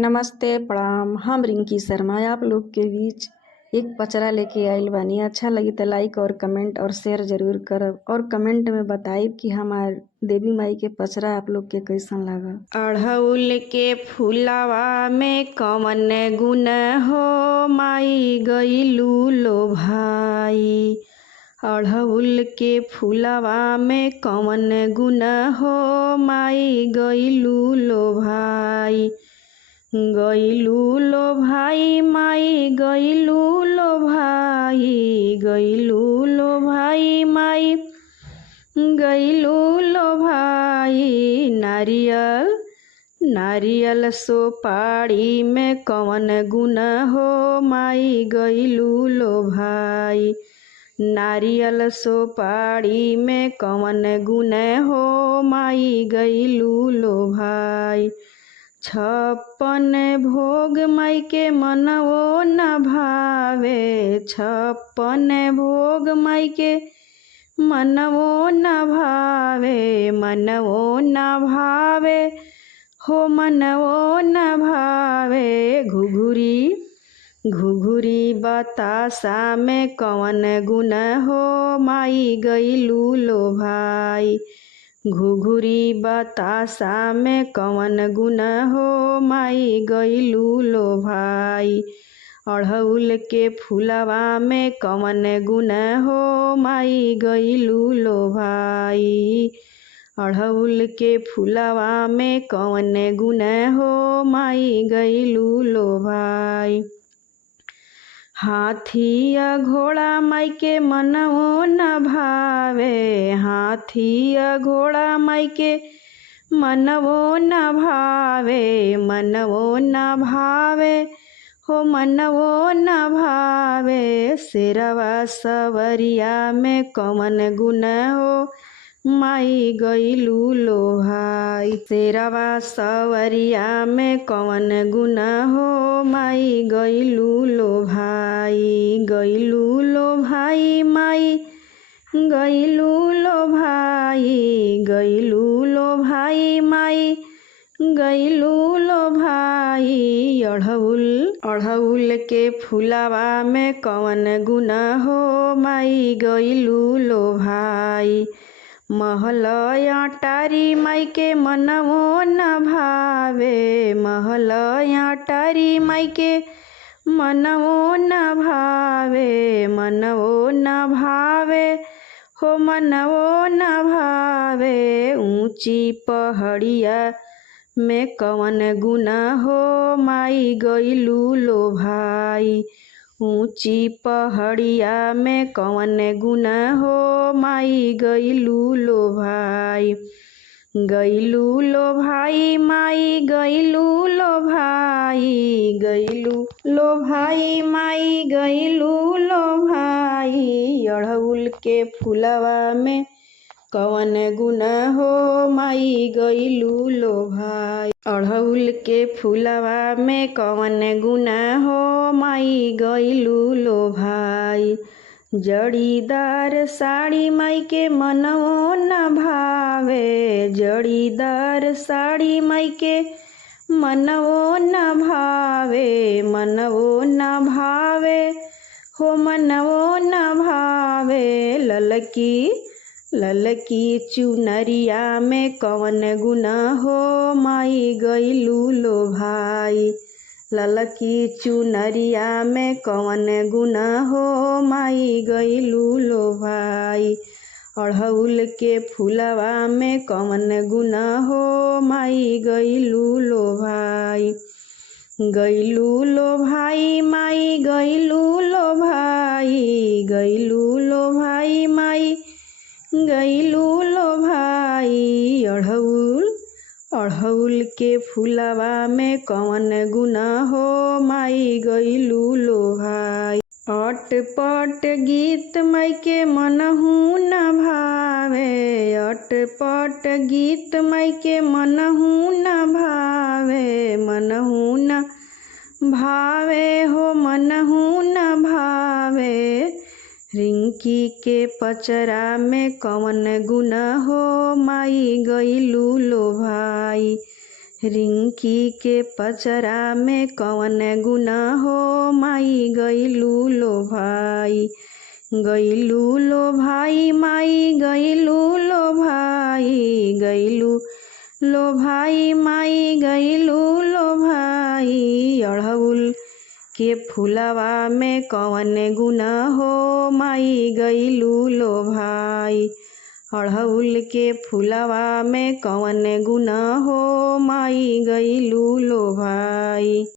नमस्ते प्रणाम। हम रिंकी शर्मा आप लोग के बीच एक पचरा लेके आइल बानी। अच्छा लगी तो लाइक और कमेंट और शेयर जरूर करब और कमेंट में बताइब कि हमार देवी माई के पचरा आप लोग के कैसन लागल। अढ़उल के फुलवा में कवन गुण हो माई गइलू लो भाई। अढ़उल के फुलवा में कवन गुण हो माई गइलू लो भाई। गइलू लो भाई माई गइलू लो भाई। गइलू लो भाई माई गइलू लो भाई। नारियल सोपारी में कवन गुण हो माई गइलू लो भाई। नारियल सोपारी में कवन गुण हो माई गइलू लो भाई। 56 भोग माई के मनवो न भावे। 56 भोग माई के मनवो न भावे। मनवो न भावे हो मनवो न भावे। घुघुरी बतासा में कवन गुण हो माई गइलू लो भाई। घुघुरी बतासा में कवन गुण हो माई गइलू लो भाई। अढ़उल के फुलवा में कवन गुण हो माई गइलू लो भाई। अढ़उल के फुलवा में कवन गुण हो माई गइलू लो भाई। हाथिया घोड़ा माई के मनवो न भावे। हाथिया घोड़ा माई के मनवो न भावे। मनवो न भावे हो मनवो न भावे। शेरवा सवरिया में कवन गुण हो माई गइलू लो भाई। शेरवा सवरिया में कवन गुण हो माई गइलू लो भाई। गइलू लो भाई माई गइलू लो भाई। गइलू लो भाई माई गइलू लो भाई। अढ़उल के फुलवा में कवन गुण हो माई गइलू लो भाई। महलया टारी माई के मनवो न भावे। महलया टारी माई के मनवो न भावे। मनवो न भावे हो मनवो न भावे। ऊंची पहाड़िया में कवन गुण हो माई गइलू लो भाई। ऊंची पहाड़िया में कवन गुण हो माई गइलू लो भाई। गइलू लो भाई माई गइलू लो भाई। गइलू लो भाई माई गइलू लो भाई। अढ़उल के फुलवा में कवन गुण हो माई गइलू लो भाई। अढ़उल के फुलवा में कवन गुण हो माई गइलू लो भाई। जड़ीदार साड़ी माई के मनवो न भावे। जड़ीदार साड़ी माई के मनवो न भावे। मनवो न भावे हो मनवो न भावे। ललकी चुनरिया में कवन गुण हो माई गइलू लो भाई। ललकी चुनरिया में कवन गुण हो माई गइलू लो भाई। अढ़उल के फुलवा में कवन गुण हो माई गइलू लो भाई। गइलू लो भाई माई गइलू लो भाई। गइलू लो भाई माई गइलू लो भाई। अढ़उल के फुलवा में कवन गुण हो माई गइलू लो भाई। अटपट गीत माई के मनहु न भावे। अटपट गीत माई के मनहु न भावे। मनहु न भावे हो मनहु न भावे। रिंकी के पचरा में कवन गुण हो माई गइलू लो भाई। रिंकी के पचरा में कवन गुना हो माई गईलू लो भाई। गईलू लो भाई माई गईलू लो भाई। गईलू लो भाई माई गईलू लो भाई। अड़हुल के फूलवा में कवन गुना हो माई गईलू लो भाई। अड़हुल के फूलवा में कवन गुना हो माई गईलू लो भाई।